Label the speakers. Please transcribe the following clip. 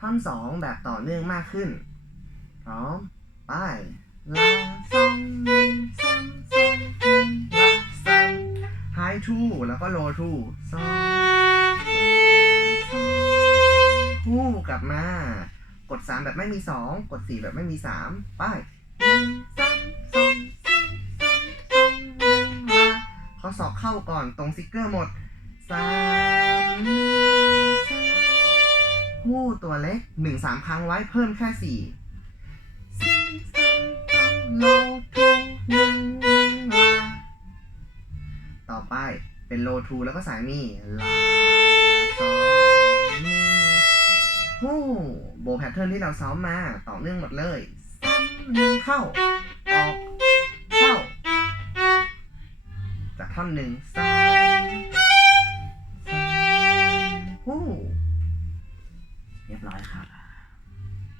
Speaker 1: ท่อนสองแบบต่อเนื่องมากขึ้น พร้อม ไปลาซองหนึ่งสามสองหนึ่งลาซัมไฮทูแล้วก็โลทูซองฮู้กลับมา กด3แบบไม่มี2กด4แบบไม่มี3ไปหนึ่งสามสองสามสามสองหนึ่งลาข้อสอบเข้าก่อนตรงซิกเกอร์หมดสาม ฮู้ตัวเล็ก1 3ครั้งไว้เพิ่มแค่สี่สามสามโลทูหนึ่งหนึ่งลาต่อไปเป็นโลทูแล้วก็สายมีลาซอมีฮู้โบแพทเทิร์นที่เราซ้อมมาต่อเนื่องหมดเลยซ้ำหนึ่งเข้า ออก เข้า จากท่อนหนึ่งซ้ำ รียบร้อยครับ